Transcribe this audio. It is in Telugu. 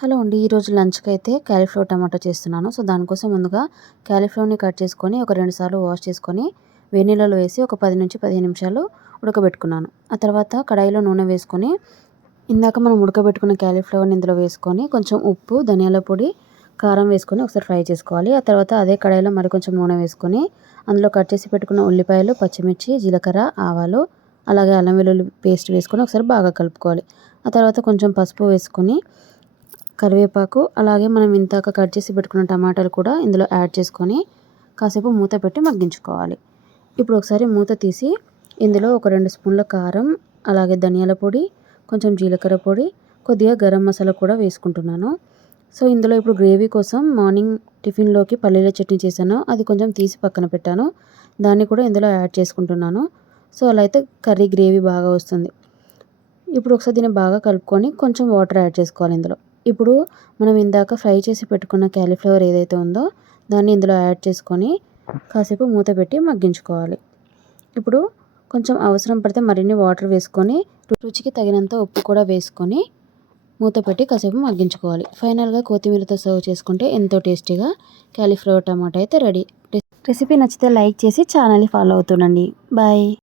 హలో అండి. ఈరోజు లంచ్‌కి అయితే కాలీఫ్లవర్ టమాటో చేస్తున్నాను. సో, దానికోసం ముందుగా కాలీఫ్లవర్‌ని కట్ చేసుకొని ఒక 2 సార్లు వాష్ చేసుకొని వేడి నీళ్ళలో వేసి ఒక 10-15 నిమిషాలు ఉడకబెట్టుకున్నాను. ఆ తర్వాత కడాయిలో నూనె వేసుకొని ఇందాక మనం ఉడకబెట్టుకున్న కాలీఫ్లవర్‌ని ఇందులో వేసుకొని కొంచెం ఉప్పు, ధనియాల పొడి, కారం వేసుకొని ఒకసారి ఫ్రై చేసుకోవాలి. ఆ తర్వాత అదే కడాయిలో మరి కొంచెం నూనె వేసుకొని అందులో కట్ చేసి పెట్టుకున్న ఉల్లిపాయలు, పచ్చిమిర్చి, జీలకర్ర, ఆవాలు, అలాగే అల్లం వెల్లుల్లి పేస్ట్ వేసుకొని ఒకసారి బాగా కలుపుకోవాలి. ఆ తర్వాత కొంచెం పసుపు వేసుకొని కరివేపాకు, అలాగే మనం ఇందాక కట్ చేసి పెట్టుకున్న టమాటాలు కూడా ఇందులో యాడ్ చేసుకొని కాసేపు మూత పెట్టి మగ్గించుకోవాలి. ఇప్పుడు ఒకసారి మూత తీసి ఇందులో ఒక 2 స్పూన్ల కారం, అలాగే ధనియాల పొడి, కొంచెం జీలకర్ర పొడి, కొద్దిగా గరం మసాలా కూడా వేసుకుంటున్నాను. సో, ఇందులో ఇప్పుడు గ్రేవీ కోసం మార్నింగ్ టిఫిన్‌లోకి పల్లీల చట్నీ చేశాను. అది కొంచెం తీసి పక్కన పెట్టాను. దాన్ని కూడా ఇందులో యాడ్ చేసుకుంటున్నాను. సో, అలా అయితే కర్రీ గ్రేవీ బాగా వస్తుంది. ఇప్పుడు ఒకసారి దీన్ని బాగా కలుపుకొని కొంచెం వాటర్ యాడ్ చేసుకోవాలి ఇందులో. ఇప్పుడు మనం ఇందాక ఫ్రై చేసి పెట్టుకున్న కాలీఫ్లవర్ ఏదైతే ఉందో దాన్ని ఇందులో యాడ్ చేసుకొని కాసేపు మూత పెట్టి మగ్గించుకోవాలి. ఇప్పుడు కొంచెం అవసరం పడితే మరిన్ని వాటర్ వేసుకొని రుచికి తగినంత ఉప్పు కూడా వేసుకొని మూత పెట్టి కాసేపు మగ్గించుకోవాలి. ఫైనల్‌గా కొత్తిమీరతో సర్వ్ చేసుకుంటే ఎంతో టేస్టీగా కాలీఫ్లవర్ టమాటా అయితే రెడీ. రెసిపీ నచ్చితే లైక్ చేసి ఛానల్‌ని ఫాలో అవుతుండండి. బాయ్.